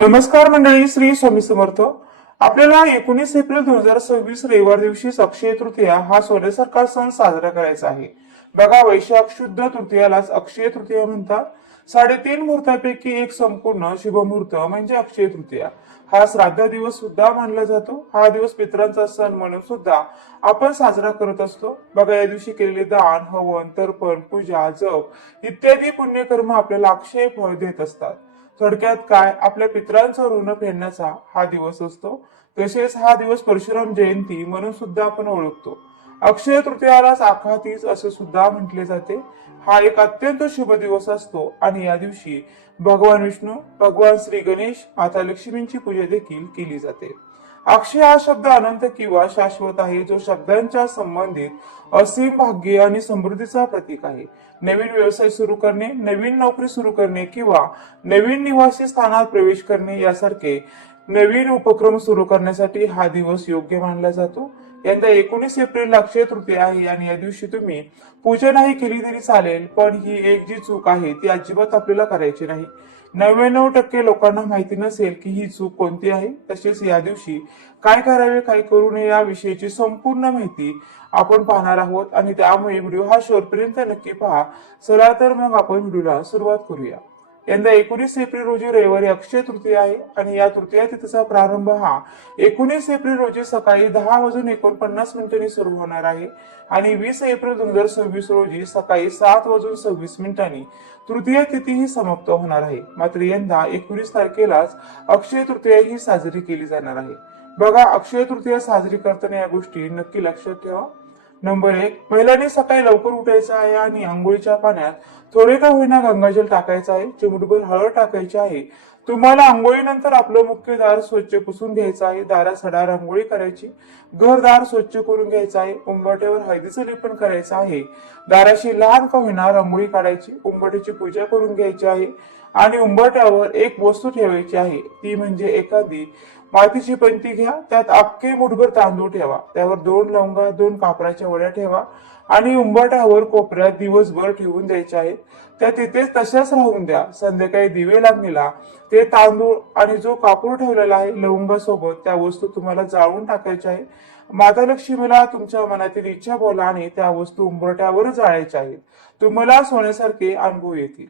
नमस्कार मंडळी, श्री स्वामी समर्थ. आपल्याला 19 एप्रिल 2026 रविवार दिवशी अक्षय तृतीया हा सोन्यासारखा सण साजरा करायचा आहे. बघा, वैशाख शुद्ध तृतीयालाच अक्षय तृतीया म्हणतात. 3.5 मुहूर्तापैकी एक संपूर्ण शुभ मुहूर्त म्हणजे अक्षय तृतीया. हा श्राद्ध दिवस सुद्धा मानला जातो. हा दिवस पितरांचा सण म्हणून सुद्धा आपण साजरा करत असतो. बघा, या दिवशी केलेले दान, हवन, तर्पण, पूजा, जप इत्यादी पुण्यकर्म आपल्याला अक्षय फळ देत असतात. थोडक्यात काय, आपल्या पितरांचं ऋण फेडण्याचा हा दिवस असतो. तसेच हा दिवस परशुराम जयंती म्हणून सुद्धा आपण ओळखतो. अक्षय तृतीयालाच आखातीज असे सुद्धा म्हटले जाते. हा एक अत्यंत शुभ दिवस असतो आणि या दिवशी भगवान विष्णू, भगवान श्री गणेश, माता लक्ष्मींची पूजा देखील केली जाते. अक्षय हा शब्द अनंत किंवा शाश्वत आहे, जो शब्दांच्या संबंधित असीम भाग्य आणि समृद्धीचा प्रतीक आहे. नवीन व्यवसाय सुरू करणे, नवीन नोकरी सुरू करणे किंवा नवीन निवासी स्थानात प्रवेश करणे यासारखे नवीन उपक्रम सुरू करण्यासाठी हा दिवस योग्य मानला जातो. यंदा 19 एप्रिल अक्षय तृतीया आहे आणि या दिवशी तुम्ही पूजा नाही केली तरी चालेल, पण ही एक जी चूक आहे ती अजिबात आपल्याला करायची नाही. 99% लोकांना माहिती नसेल की ही चूक कोणती आहे. तसेच या दिवशी काय करावे, काय करू नये याविषयीची संपूर्ण माहिती आपण पाहणार आहोत आणि त्यामुळे व्हिडिओ हा शेवटपर्यंत नक्की पहा. चला तर मग आपण व्हिडिओला सुरुवात करूया. यंदा 19 एप्रिल रोजी रविवारी अक्षय तृतीया आहे आणि या तृतीया तिथीचा प्रारंभ हा 19 एप्रिल रोजी सकाळी 10:49 सुरू होणार आहे आणि 20 एप्रिल 2026 रोजी सकाळी 7:26 तृतीय तिथी ही समाप्त होणार आहे. मात्र यंदा 19 तारखेलाच अक्षय तृतीया ही साजरी केली जाणार आहे. बघा, अक्षय तृतीया साजरी करताना या गोष्टी नक्की लक्षात ठेवा. नंबर 1, महिलांनी सकाळी लवकर उठायचं आहे आणि आंघोळीच्या पाण्यात थोडे का होईना गंगाजल टाकायचं आहे, चिमूटभर हळद टाकायची आहे. तुम्हाला आंघोळीनंतर आपलं मुख्य दार स्वच्छ पुसून घ्यायचं आहे, दारासडा रांगोळी करायची, घरदार स्वच्छ करून घ्यायचं आहे, उंबरठ्यावर हळदीचं लेपन करायचं आहे, दाराशी लहान का होईना रांगोळी काढायची, उंबरठ्याची पूजा करून घ्यायची आहे आणि उंबरठ्यावर एक वस्तू ठेवायची आहे. ती म्हणजे एखादी मातीची पंती घ्या, त्यात अख्खे मुठभर तांदूळ ठेवा, त्यावर 2 लवंगा, 2 कापराच्या वड्या ठेवा आणि उंबरठ्यावर कोपऱ्यात दिवसभर ठेवून द्यायचे आहेत. त्या तिथेच तशाच राहून द्या. संध्याकाळी दिवे लागणीला ते तांदूळ आणि जो कापूर ठेवलेला आहे लवंगासोबत त्या वस्तू तुम्हाला जाळून टाकायच्या आहे. माता लक्ष्मीला तुमच्या मनातील इच्छा बोला आणि त्या वस्तू उंबरठ्यावर जाळायच्या आहेत. तुम्हाला सोन्यासारखे अनुभव येतील.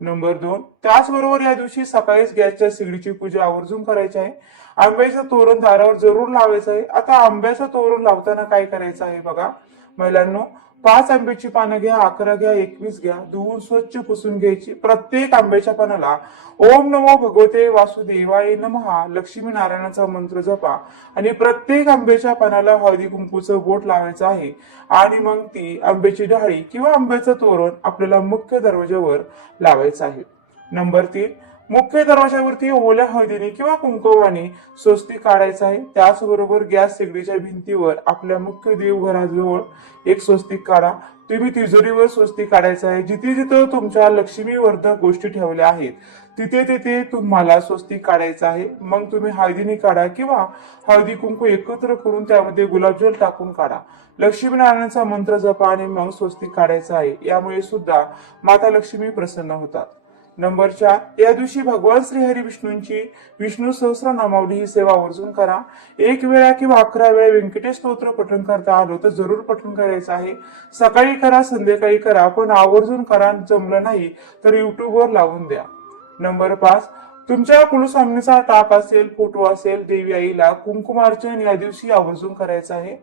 नंबर 2, त्याचबरोबर या दिवशी सकाळीच गॅसच्या शेगडीची पूजा आवर्जून करायची आहे. आंब्याचं तोरण दारावर जरूर लावायचं आहे. आता आंब्याचं तोरण लावताना काय करायचं आहे बघा महिलांनो, 5 आंब्याची पानं घ्या, 11 घ्या, 21 घ्या, धुवून स्वच्छ पुसून घ्यायची. प्रत्येक आंब्याच्या पानाला ओम नमो भगवते वासुदेवाय नमः लक्ष्मी नारायणाचा मंत्र जपा आणि प्रत्येक आंब्याच्या पानाला हळदी कुंकूचं बोट लावायचं आहे आणि मग ती आंब्याची डाळी किंवा आंब्याचं तोरण आपल्याला मुख्य दरवाज्यावर लावायचं आहे. नंबर 3, मुख्य दरवाजावरती ओल्या हळदीने किंवा कुंकवाने स्वस्तिक काढायचा आहे. त्याचबरोबर गॅस शेगडीच्या भिंतीवर आपल्या मुख्य देवघराजवळ एक स्वस्तिक काढा. तुम्ही तिजोरीवर स्वस्तिक काढायचं आहे. जिथे जिथे तुमच्या लक्ष्मीवर्धक गोष्टी ठेवल्या आहेत तिथे तिथे तुम्हाला स्वस्तिक काढायचं आहे. मग तुम्ही हळदीने काढा किंवा हळदी कुंकू एकत्र करून त्यामध्ये गुलाबजल टाकून काढा. लक्ष्मीनारायणाचा मंत्र जपा आणि मग स्वस्तिक काढायचं आहे. यामुळे सुद्धा माता लक्ष्मी प्रसन्न होतात. नंबर 4, या दिवशी भगवान श्री हरी विष्णूंची विष्णू सहस्रनामावली ही सेवा आवर्जून करा. 1 वेळा किंवा 11 वेळा व्यंकटेश स्तोत्र पठण करता आलं तर जरूर पठण करायचं आहे. सकाळी करा, संध्याकाळी करा, पण आवर्जून करा. जमलं नाही तर युट्यूबवर लावून द्या. नंबर 5, तुमच्या कुलस्वामिनीचा टाक असेल, फोटो असेल, देवी आईला कुंकुमार्चन या दिवशी आवर्जून करायचं आहे.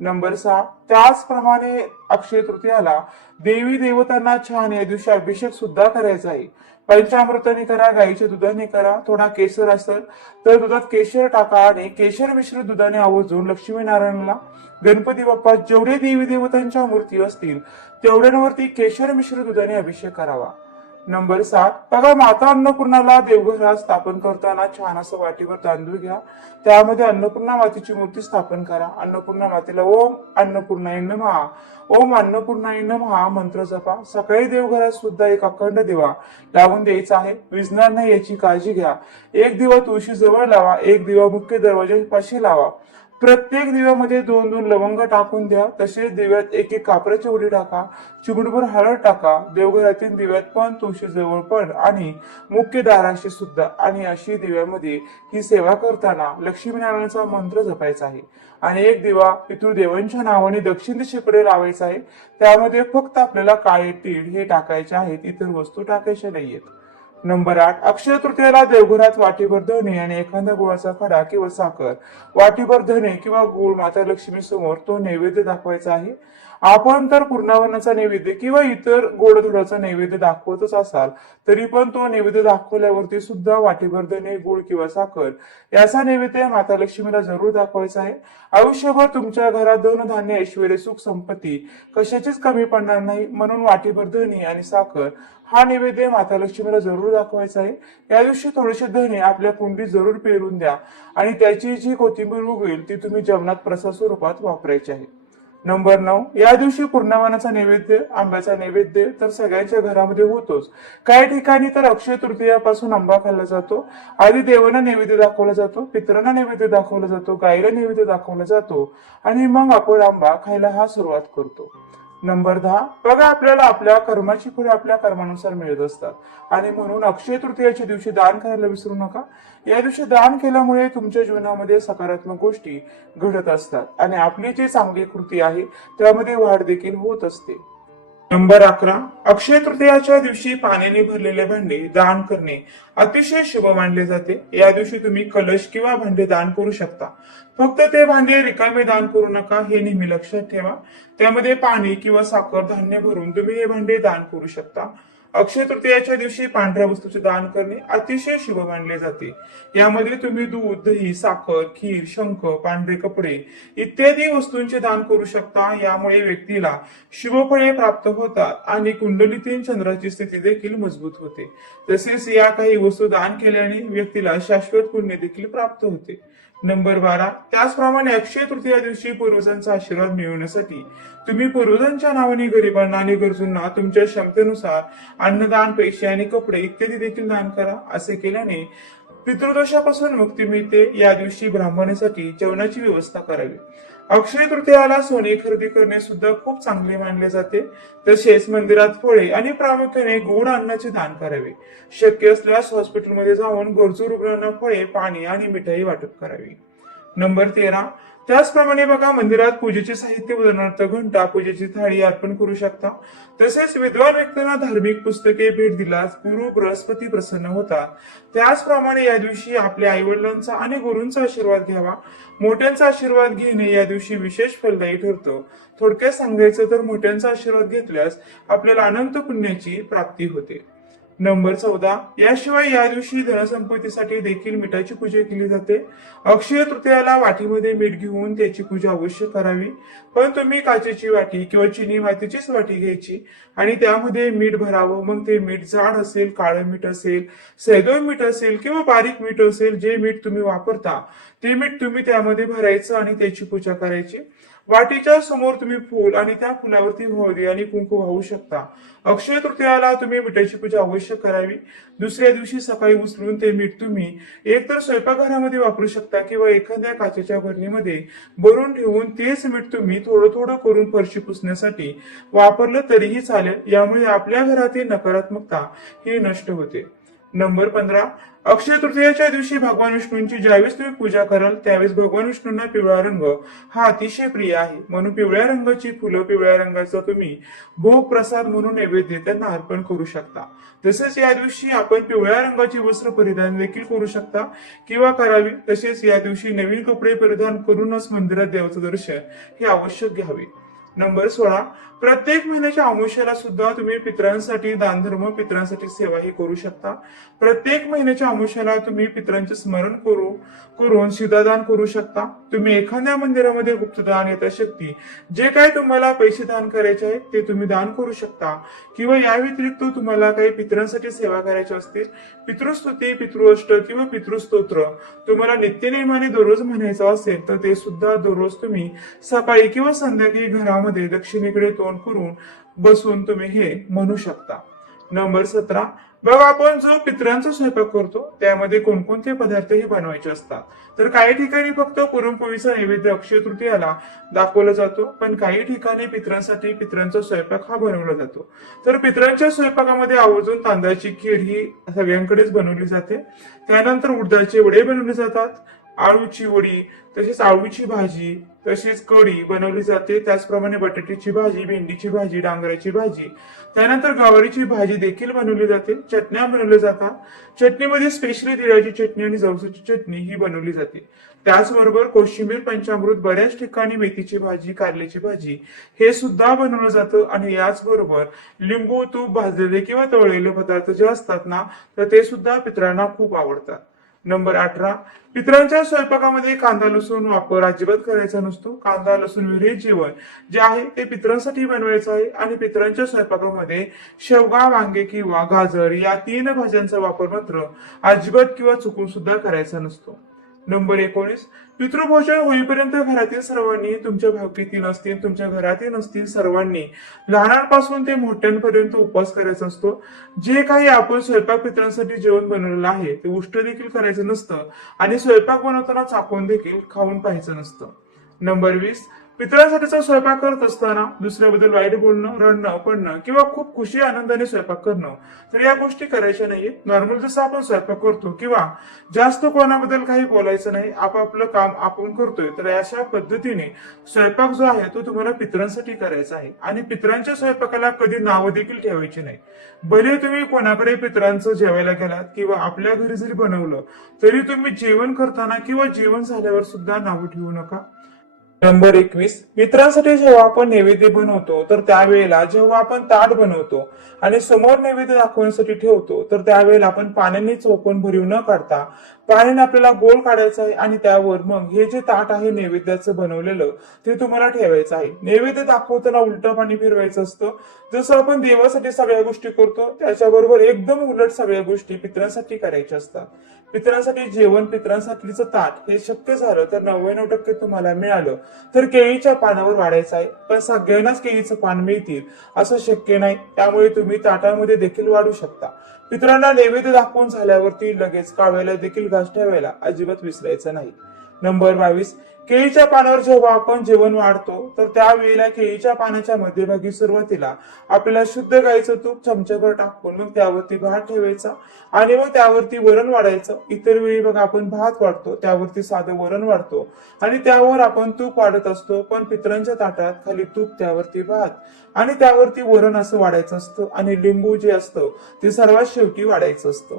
नंबर 6, त्याचप्रमाणे अक्षय तृतीयाला देवी देवतांना छान या दिवशी अभिषेक सुद्धा करायचा आहे. पंचामृताने करा, गाईच्या दुधाने करा, थोडा केशर असेल तर दुधात केशर टाका आणि केशर मिश्रित दुधाने आवर्जून लक्ष्मीनारायणाला, गणपती बाप्पा जेवढे देवी देवतांच्या मूर्ती असतील तेवढ्यांवरती केशर मिश्रित दुधाने अभिषेक करावा. नंबर 7, बघा, माता अन्नपूर्णाला देवघरात स्थापन करताना छान असं वाटीवर तांदूळ घ्या, त्यामध्ये अन्नपूर्णा मातेची मूर्ती स्थापन करा. अन्नपूर्णा मातेला ओम अन्नपूर्णाय नमः, ओम अन्नपूर्णाय नमः मंत्र जपा. सकाळी देवघरात सुद्धा एक अखंड दिवा लावून द्यायचा आहे. विझणार नाही याची काळजी घ्या. एक दिवा तुळशी जवळ लावा, एक दिवा मुख्य दरवाजापाशी लावा. प्रत्येक दिव्यामध्ये 2-2 लवंग टाकून द्या. तसेच दिव्यात एक एक कापराची वडी टाका, चिमूटभर हळद टाका. देवघरातील दिव्यात पण तुळशी जवळ पण आणि मुख्य दाराशी सुद्धा. आणि अशी दिव्यामध्ये ही सेवा करताना लक्ष्मीनारायणाचा मंत्र जपायचा आहे. आणि एक दिवा पितृदेवांच्या नावाने दक्षिण दिशेकडे लावायचा आहे. त्यामध्ये फक्त आपल्याला काळे तीळ हे टाकायचे आहेत, इतर वस्तू टाकायच्या नाहीयेत. नंबर 8, अक्षय तृतीयेला देवघरात वाटीभर धणे आणि एखादा गुळाचा खडा किंवा साखर, वाटीभर धणे किंवा गुळ माता लक्ष्मी समोर तो नैवेद्य दाखवायचा आहे. आपण तर पूर्णावरणाचा नैवेद्य किंवा इतर गोडधोडाचा नैवेद्य दाखवतच असाल तरी पण तो नैवेद्य दाखवल्यावरती सुद्धा वाटीभर धणे, गुळ किंवा साखर याचा नैवेद्य माता लक्ष्मीला जरूर दाखवायचा आहे. आयुष्यभर तुमच्या घरात धनधान्य, ऐश्वर्य, सुख, संपत्ती कशाचीच कमी पडणार नाही, म्हणून वाटीभर धणे आणि साखर हा नैवेद्य माता लक्ष्मीला जरूर दाखवायचा आहे. या दिवशी थोडेसे धणे आपल्या कुंडीत जरूर पेरून द्या आणि त्याची जी कोथिंबीर उगवेल ती तुम्ही जेवणात प्रसाद स्वरूपात वापरायची आहे. नंबर 9, या दिवशी पूर्णावनाचा नैवेद्य, आंब्याचा नैवेद्य तर सगळ्यांच्या घरामध्ये होतोच. काही ठिकाणी तर अक्षय तृतीयापासून आंबा खाल्ला जातो. आधी देवांना नैवेद्य दाखवला जातो, पितरांना नैवेद्य दाखवला जातो, गाईला नैवेद्य दाखवला जातो आणि मग आपण आंबा खायला हा सुरुवात करतो. नंबर 10, बघा आपल्याला आपल्या कर्माची फळे आपल्या कर्मानुसार मिळत असतात आणि म्हणून अक्षय तृतीयाच्या दिवशी दान करायला विसरू नका. या दिवशी दान केल्यामुळे तुमच्या जीवनामध्ये सकारात्मक गोष्टी घडत असतात आणि आपली जी चांगली कृती आहे त्यामध्ये वाढ देखील होत असते. नंबर 11, अक्षय तृतीयाच्या दिवशी पाण्याने भरलेले भांडे दान करणे अतिशय शुभ मानले जाते. या दिवशी तुम्ही कलश किंवा भांडे दान करू शकता. फक्त ते भांडे रिकामे दान करू नका हे नेहमी लक्षात ठेवा. त्यामध्ये पाणी किंवा साखर, धान्य भरून तुम्ही हे भांडे दान करू शकता. अक्षय तृतीयाच्या दिवशी पांढऱ्या वस्तूचे दान करणे अतिशय शुभ मानले जाते. यामध्ये तुम्ही दूध, दही, साखर, खीर, शंख, पांढरे कपडे इत्यादी वस्तूंचे दान करू शकता. यामुळे व्यक्तीला शुभ फळे प्राप्त होतात आणि कुंडलीतील चंद्राची स्थिती देखील मजबूत होते. तसेच या काही वस्तू दान केल्याने व्यक्तीला शाश्वत पुण्य देखील प्राप्त होते. नंबर 12, त्याचप्रमाणे अक्षय तृतीया दिवशी पूर्वजांचा आशीर्वाद मिळवण्यासाठी तुम्ही पूर्वजांच्या नावाने गरिबांना आणि गरजूंना तुमच्या क्षमतेनुसार अन्नदान, पैसे आणि कपडे इत्यादी देखील दान करा. असे केल्याने पितृदोषापासून मुक्ती मिळते. या दिवशी ब्राह्मणासाठी जेवणाची व्यवस्था करावी. अक्षय तृतीयाला सोने खरेदी करणे सुद्धा खूप चांगले मानले जाते. तसेच मंदिरात फळे आणि प्रामुख्याने गोड अन्नाचे दान करावे. शक्य असल्यास हॉस्पिटलमध्ये जाऊन गरजू रुग्णांना फळे, पाणी आणि मिठाई वाटप करावी. नंबर 13, त्याचप्रमाणे बघा मंदिरात पूजेचे साहित्य उदाहरणार्थ घंटा, पूजेची थाळी अर्पण करू शकता. तसेच विद्वान व्यक्तींना धार्मिक पुस्तके भेट दिल्यास गुरु बृहस्पती प्रसन्न होतात. त्याचप्रमाणे या दिवशी आपल्या आईवडिलांचा आणि गुरूंचा आशीर्वाद घ्यावा. मोठ्यांचा आशीर्वाद घेणे या दिवशी विशेष फलदायी ठरतं. थोडक्यात सांगायचं तर मोठ्यांचा आशीर्वाद घेतल्यास आपल्याला अनंत पुण्याची प्राप्ती होते. नंबर 14, याशिवाय या दिवशी धनसंपत्तीसाठी देखील मिठाची पूजा केली जाते. अक्षय तृतीयाला वाटीमध्ये मीठ घेऊन त्याची पूजा अवश्य करावी. पण तुम्ही काचेची वाटी किंवा चिनी मातीचीच वाटी घ्यायची आणि त्यामध्ये मीठ भरावं. मग ते मीठ जाड असेल, काळं मीठ असेल, सैदोय मीठ असेल किंवा बारीक मीठ असेल, जे मीठ तुम्ही वापरता ते मीठ तुम्ही त्यामध्ये भरायचं आणि त्याची पूजा करायची. वाटीच्या समोर तुम्ही फूल आणि त्या फुलावरती हळदी आणि कुंकू वाहू शकता. अक्षय तृतीयाला तुम्ही मिठाची पूजा अवश्य करावी. दुसऱ्या दिवशी सकाळी उचलून ते मीठ तुम्ही एकतर स्वयंपाकघरामध्ये वापरू शकता किंवा एखाद्या काचेच्या बरणीमध्ये भरून ठेवून तेच मीठ तुम्ही थोडं थोडं करून फरशी पुसण्यासाठी वापरलं तरीही चालेल. यामुळे आपल्या घरातील नकारात्मकता ही नष्ट होते. नंबर 15, अक्षय तृतीयाच्या दिवशी भगवान विष्णूंची ज्यावेळेस तुम्ही पूजा कराल त्यावेळेस भगवान विष्णूंना पिवळा रंग हा अतिशय प्रिय आहे. म्हणून पिवळ्या रंगाची फुलं, पिवळ्या रंगाचा तुम्ही भोग प्रसाद म्हणून नैवेद्य त्यांना अर्पण करू शकता. तसेच या दिवशी आपण पिवळ्या रंगाची वस्त्र परिधान देखील करू शकता किंवा करावी. तसेच या दिवशी नवीन कपडे परिधान करूनच मंदिरात देवाचं दर्शन हे आवश्यक घ्यावे. नंबर 16, प्रत्येक महिन्याच्या अमावस्येला सुद्धा तुम्ही पितरांसाठी दानधर्म, पितरांसाठी सेवा ही करू शकता. प्रत्येक महिन्याच्या अमावस्येला तुम्ही पितरांचे स्मरण करून सीतादान करू शकता. तुम्ही एखाद्या मंदिरामध्ये गुप्तदान, यथाशक्ती जे काय तुम्हाला पैसे दान करायचे आहेत ते तुम्ही दान करू शकता. किंवा या व्यतिरिक्त तुम्हाला काही पितरांसाठी सेवा करायची असतील, पितृस्तुती, पितृअष्ट किंवा पितृस्तोत्र तुम्हाला नित्यनेमाने दररोज म्हणायचं असेल तर ते सुद्धा दररोज तुम्ही सकाळी किंवा संध्याकाळी घरामध्ये दक्षिणेकडे तोंड करून बसून तुम्ही हे म्हणू शकता. नंबर 17, बघा, आपण जो पितरांचा स्वयंपाक करतो त्यामध्ये कोणकोणते पदार्थही बनवायचे असतात. तर काही ठिकाणी फक्त पुरणपोळीचा नैवेद्य अक्षय तृतीयाला दाखवला जातो, पण काही ठिकाणी पितरांसाठी पितरांचा स्वयंपाक हा बनवला जातो. तर पितरांच्या स्वयंपाकामध्ये आवर्जून तांदळाची खीर ही सगळ्यांकडेच बनवली जाते. त्यानंतर उडदाचे वडे बनवले जातात, आळूची वडी, तसेच आळूची भाजी, तसेच कढी बनवली जाते. त्याचप्रमाणे बटाट्याची भाजी, भेंडीची भाजी, डांगराची भाजी, त्यानंतर गवारीची भाजी देखील बनवली जाते. चटण्या बनवल्या जातात. चटणीमध्ये स्पेशली तिळाची चटणी आणि जवसाची चटणी ही बनवली जाते. त्याचबरोबर कोशिंबीर पंचामृत, बऱ्याच ठिकाणी मेथीची भाजी, कारल्याची भाजी हे सुद्धा बनवलं जातं. आणि याचबरोबर लिंबू, तूप, भाजलेले किंवा तळलेले पदार्थ जे असतात ना, तर ते सुद्धा पितरांना खूप आवडतात. नंबर 18, पितरांच्या स्वयंपाकामध्ये कांदा लसूण वापर अजिबात करायचा नसतो. कांदा लसूण विरहित जेवण जे आहे ते पितरांसाठी बनवायचं आहे. आणि पितरांच्या स्वयंपाकामध्ये शेवगा, वांगे किंवा गाजर या 3 भाज्यांचा वापर मात्र अजिबात किंवा चुकून सुद्धा करायचा नसतो. नंबर 19, पितृभोजन होईपर्यंत घरातील सर्वांनी, तुमच्या भावकीतील असतील, तुमच्या घरातील असतील सर्वांनी लहानांपासून ते मोठ्यांपर्यंत उपवास करायचा असतो. जे काही आपण स्वयंपाक पितरांसाठी जेवण बनवलेलं आहे ते उष्ट देखील करायचं नसतं आणि स्वयंपाक बनवताना चाकून देखील खाऊन पाहायचं नसतं. नंबर 20, पितरांसाठीचा स्वयंपाक करत असताना दुसऱ्याबद्दल वाईट बोलणं, रडणं, पडणं किंवा खूप खुशी आनंदाने स्वयंपाक करणं, तर या गोष्टी करायच्या नाहीये. नॉर्मल जसं आपण स्वयंपाक करतो किंवा जास्त कोणाबद्दल काही बोलायचं नाही, आपापलं काम आपण करतोय, तर अशा पद्धतीने स्वयंपाक जो आहे तो तुम्हाला पितरांसाठी करायचा आहे. आणि पितरांच्या स्वयंपाकाला कधी नावं देखील ठेवायची नाही. भले तुम्ही कोणाकडे पितरांचं जेवायला गेलात किंवा आपल्या घरी जरी बनवलं तरी तुम्ही जेवण करताना किंवा जेवण झाल्यावर सुद्धा नावं ठेवू नका. नंबर 21, मित्रांसाठी जेव्हा आपण नैवेद्य बनवतो तर त्यावेळेला जेव्हा आपण ताट बनवतो आणि समोर नैवेद्य दाखवण्यासाठी ठेवतो तर त्यावेळेला आपण पाण्याने चौकोन भरीव न काढता पाण्याने आपल्याला गोल काढायचा आहे आणि त्यावर मग हे जे ताट आहे नैवेद्याचं बनवलेलं ते तुम्हाला ठेवायचं आहे. नैवेद्य दाखवताना उलट पाणी फिरवायचं असतं. जसं आपण देवासाठी सगळ्या गोष्टी करतो त्याच्याबरोबर एकदम उलट सगळ्या गोष्टी पितरांसाठी करायच्या असतात. पितरांसाठी जेवण, पितरांसाठीचं ताट हे शक्य झालं तर 99% तुम्हाला मिळालं तर केळीच्या पानावर वाढायचं आहे. पण सगळ्यांनाच केळीचं पान मिळतील असं शक्य नाही, त्यामुळे तुम्ही ताटामध्ये देखील वाढू शकता. पितरांना नैवेद्य दाखवून झाल्यावरती लगेच काढायला देखील घास ठेवायला अजिबात विसरायचं नाही. नंबर 22, केळीच्या पानावर जेव्हा आपण जेवण वाढतो तर त्यावेळेला केळीच्या पानाच्या मध्यभागी सुरुवातीला आपल्याला शुद्ध गाईचं तूप चमच्याभर टाकून मग त्यावरती भात ठेवायचा आणि मग त्यावरती वरण वाढायचं. इतर वेळी बघा आपण भात वाढतो त्यावरती साधं वरण वाढतो आणि त्यावर आपण तूप वाढत असतो, पण पितरांच्या ताटात खाली तूप, त्यावरती भात आणि त्यावरती वरण असं वाढायचं असतं आणि लिंबू जे असतं ते सर्वात शेवटी वाढायचं असतं.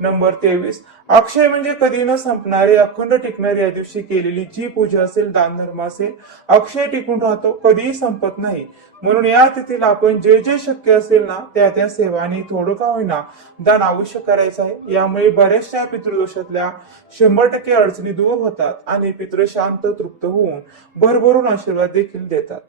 नंबर 23, अक्षय म्हणजे कधी न संपणारे, अखंड टिकणारी या दिवशी केलेली जी पूजा असेल, दानधर्म असेल, अक्षय टिकून राहतो, कधीही संपत नाही. म्हणून या तिथीला आपण जे जे शक्य असेल ना त्या सेवा आणि थोडं का होईना दान अवश्य करायचं आहे. यामुळे बऱ्याचशा पितृदोषातल्या 100% अडचणी दूर होतात आणि पितृ शांत, तृप्त होऊन भरभरून आशीर्वाद देखील देतात.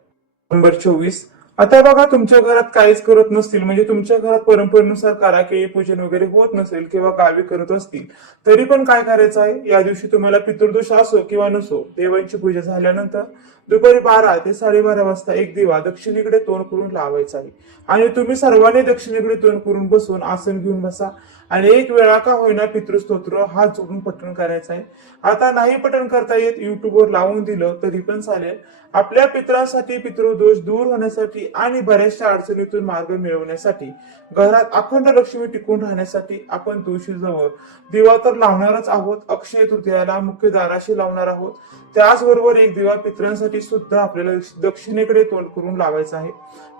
नंबर 24, आता बघा, तुमच्या घरात काहीच करत नसतील, म्हणजे तुमच्या घरात परंपरेनुसार काराकेळी पूजन वगैरे होत नसेल किंवा गावी करत असतील तरी पण काय करायचं आहे, या दिवशी तुम्हाला पितृदोष असो किंवा नसो, देवांची पूजा झाल्यानंतर दुपारी 12 ते 12:30 वाजता एक दिवा दक्षिणेकडे तोंड करून लावायचा आहे. आणि तुम्ही सर्वांनी दक्षिणेकडे तोंड करून बसून आसन घेऊन बसा आणि एक वेळा का होईना पितृस्तोत्र हात जोडून पठण करायचं आहे. आता नाही पठण करता येत, युट्यूबवर लावून दिलं तरी पण चालेल. आपल्या पितरांसाठी, पितृदोष दूर होण्यासाठी आणि बऱ्याचशा अडचणीतून मार्ग मिळवण्यासाठी, घरात अखंड लक्ष्मी टिकून राहण्यासाठी आपण तुळशीजवळ दिवा तर लावणारच आहोत. अक्षय तृतीयाला मुख्य दाराशी लावणार आहोत. त्याचबरोबर एक दिवा पितरांसाठी सुद्धा आपल्याला दक्षिणेकडे तोंड करून लावायचा आहे.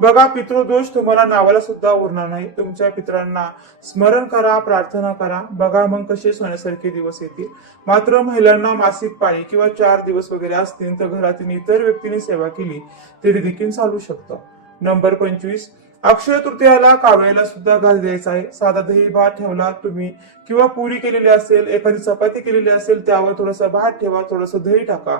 बघा, पितृदोष तुम्हाला नावाला सुद्धा उरणार नाही. तुमच्या पितरांना स्मरण करा, प्रार्थना करा. बघा मग कसे सोन्यासारखे दिवस येतील. मात्र महिलांना मासिक पाळी किंवा 4 दिवस वगैरे असतील तर घरातील इतर व्यक्तींनी सेवा केली तरी देखील चालू शकतं. नंबर 25, अक्षय तृतीयाला कावळ्याला सुद्धा घास द्यायचा आहे. साधा दही भात ठेवला तुम्ही किंवा पुरी केलेली असेल, एखादी चपाती केलेली असेल, त्यावर थोडासा भात ठेवा, थोडंसं दही टाका,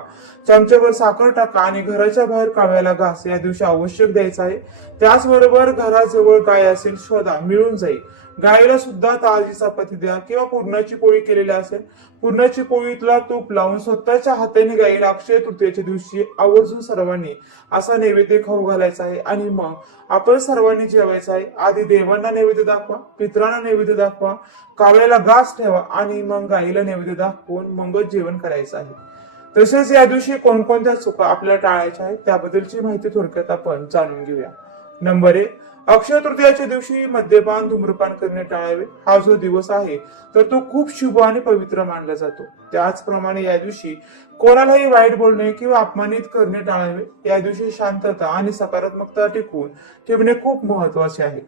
चमच्यावर साखर टाका आणि घराच्या बाहेर कावळ्याला घास या दिवशी आवश्यक द्यायचा आहे. त्याचबरोबर घराजवळ गाय असेल शोधा, मिळून जाईल. गायीला सुद्धा ताजी चपाती द्या किंवा पुरणाची पोळी केलेली असेल, पुरणाची पोळीतला तूप लावून स्वतःच्या हाताने गायीला अक्षय तृतीयेच्या दिवशी आवर्जून सर्वांनी असा नैवेद्य खाऊ घालायचा आहे आणि मग आपण सर्वांनी जेवायचं आहे. आधी देवांना नैवेद्य दाखवा, पितरांना नैवेद्य दाखवा, कावळ्याला घास ठेवा आणि मग गायीला नैवेद्य दाखवून मगच जेवण करायचं आहे. तसेच या दिवशी कोणकोणत्या चुका आपल्याला टाळायच्या आहेत त्याबद्दलची माहिती थोडक्यात आपण जाणून घेऊया. नंबर 1, अक्षय तृतीयाच्या दिवशी मद्यपान धूम्रपान करणे टाळावे. हा जो दिवस आहे तर तो खूप शुभ आणि पवित्र मानला जातो. त्याचप्रमाणे या दिवशी कोणालाही वाईट बोलणे किंवा अपमानित करणे टाळावे. या दिवशी शांतता आणि सकारात्मकता टिकवून ठेवणे खूप महत्वाचे आहे.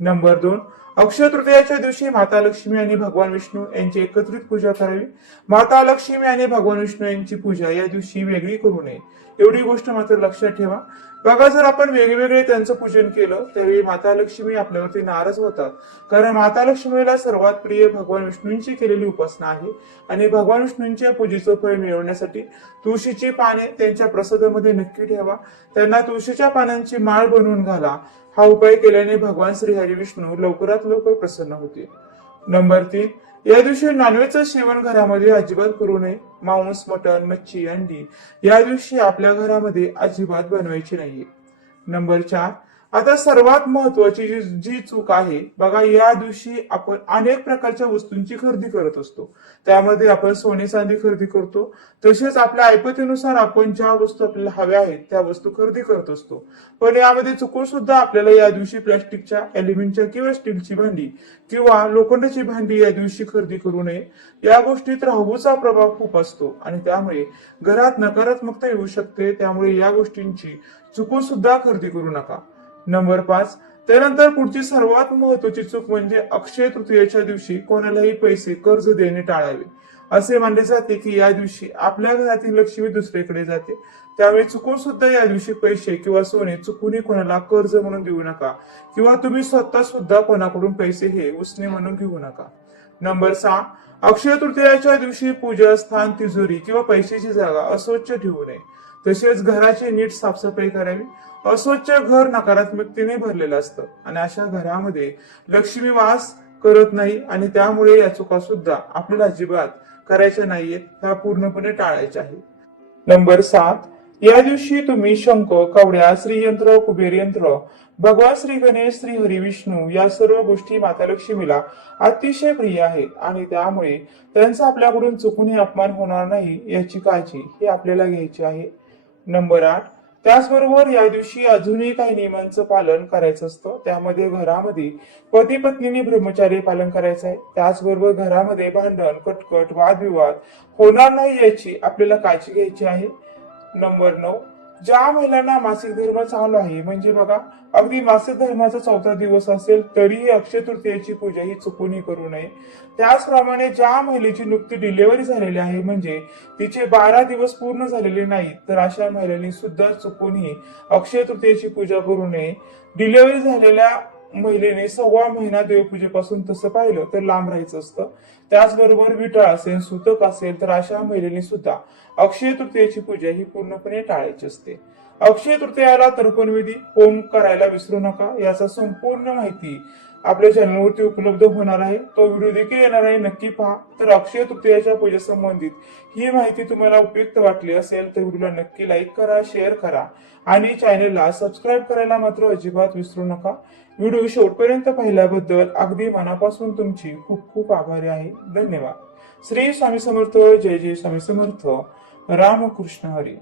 नंबर 2, अक्षय तृतीयाच्या दिवशी माता लक्ष्मी आणि भगवान विष्णू यांची एकत्रित पूजा करावी. माता लक्ष्मी आणि भगवान विष्णू यांची पूजा या दिवशी वेगळी करू नये, एवढी गोष्ट मात्र लक्षात ठेवा. बघा, जर आपण वेगवेगळे त्यांचं पूजन केलं त्यावेळी माता लक्ष्मी आपल्यावरती नाराज होतात, कारण माता लक्ष्मीला सर्वात प्रिय भगवान विष्णूंची केलेली उपासना आहे आणि भगवान विष्णूंच्या पूजेचं फळ मिळवण्यासाठी तुळशीची पाने त्यांच्या प्रसादामध्ये नक्की ठेवा. त्यांना तुळशीच्या पानांची माळ बनवून घाला. हा उपाय केल्याने भगवान श्री हरी विष्णू लवकरात लवकर प्रसन्न होतील. नंबर 3, या दिवशी नॉनव्हेजचं सेवन घरामध्ये अजिबात करू नये. मांस, मटण, मच्छी, अंडी या दिवशी आपल्या घरामध्ये अजिबात बनवायची नाहीये. नंबर 4, आता सर्वात महत्वाची जी चूक आहे बघा, या दिवशी आपण अनेक प्रकारच्या वस्तूंची खरेदी करत असतो. त्यामध्ये आपण सोने चांदी खरेदी करतो, तसेच आपल्या ऐपतीनुसार आपण ज्या वस्तू आपल्याला हव्या आहेत त्या वस्तू खरेदी करत असतो. पण यामध्ये चुकून सुद्धा आपल्याला या दिवशी प्लॅस्टिकच्या, ॲल्युमिनियमच्या किंवा स्टीलची भांडी किंवा लोखंडाची भांडी या दिवशी खरेदी करू नये. या गोष्टीत राहूचा प्रभाव खूप असतो आणि त्यामुळे घरात नकारात्मकता येऊ शकते. त्यामुळे या गोष्टींची चुकून सुद्धा खरेदी करू नका. नंबर 5, त्यानंतर पुढची सर्वात महत्वाची चूक म्हणजे अक्षय तृतीयेच्या दिवशी कोणालाही पैसे कर्ज देणे टाळावे. असे मानले जाते की या दिवशी आपल्या घरातील लक्ष्मी दुसरीकडे जाते. त्यामुळे चुकून सुद्धा या दिवशी पैसे किंवा सोने चुकूनही कोणाला कर्ज म्हणून देऊ नका किंवा तुम्ही स्वतः सुद्धा कोणाकडून पैसे हे उसने म्हणून घेऊ नका. नंबर 6, अक्षय तृतीयाच्या दिवशी पूजा स्थान, तिजोरी किंवा पैशाची जागा अस्वच्छ ठेवू नये. तसेच घराची नीट साफसफाई करावी. अस्वच्छ घर नकारात्मकतेने भरलेलं असतं आणि अशा घरामध्ये लक्ष्मी वास करत नाही आणि त्यामुळे या चुका सुद्धा आपल्याला अजिबात करायच्या नाहीयेत, ह्या पूर्णपणे टाळायच्या आहे. नंबर 7, या दिवशी तुम्ही शंख, कवड्या, श्रीयंत्र, कुबेर यंत्र, भगवान श्री गणेश, श्री हरी विष्णू या सर्व गोष्टी माता लक्ष्मीला अतिशय प्रिय आहेत आणि त्यामुळे त्यांचा आपल्याकडून चुकूनही अपमान होणार नाही याची काळजी ही आपल्याला घ्यायची आहे. नंबर 8, त्याचबरोबर या दिवशी अजूनही काही नियमांचं पालन करायचं असतं. त्यामध्ये घरामध्ये पती पत्नीने ब्रह्मचार्य पालन करायचं आहे. त्याचबरोबर घरामध्ये भांडण, कटकट, वादविवाद होणार नाही याची आपल्याला काळजी घ्यायची आहे. नंबर 9, ज्या महिलांना मासिक धर्म चालू आहे, म्हणजे बघा अगदी मासिक धर्माचा 4था दिवस असेल तरीही अक्षय तृतीयेची पूजा ही चुकूनही करू नये. त्याचप्रमाणे ज्या महिलेची नुकती डिलिव्हरी झालेली आहे, म्हणजे तिचे 12 दिवस पूर्ण झालेले नाहीत, तर अशा महिलांनी सुद्धा चुकूनही अक्षय तृतीयेची पूजा करू नये. डिलिव्हरी झालेल्या महिलेने 1.25 महिना देवपूजेपासून तसं पाहिलं तर लांब राहायचं असतं. त्याचबरोबर विटाळ असेल, सुतक असेल तर अशा महिलेने सुद्धा अक्षय तृतीयेची पूजा ही पूर्णपणे टाळायची असते. अक्षय तृतीयाला तर्पणविधी होम करायला विसरू नका. याचा संपूर्ण माहिती आपल्या चॅनलवरती उपलब्ध होणार आहे, तो व्हिडिओ देखील येणार आहे, नक्की पहा. तर अक्षय तृतीयाच्या पूजे संबंधित ही माहिती तुम्हाला उपयुक्त वाटली असेल तर व्हिडिओला नक्की लाईक करा, शेअर करा आणि चॅनलला सबस्क्राईब करायला मात्र अजिबात विसरू नका. व्हिडिओ शेवटपर्यंत पाहिल्याबद्दल अगदी मनापासून तुमची खूप खूप आभारी आहे. धन्यवाद. श्री स्वामी समर्थ. जय जय स्वामी समर्थ. रामकृष्ण हरी.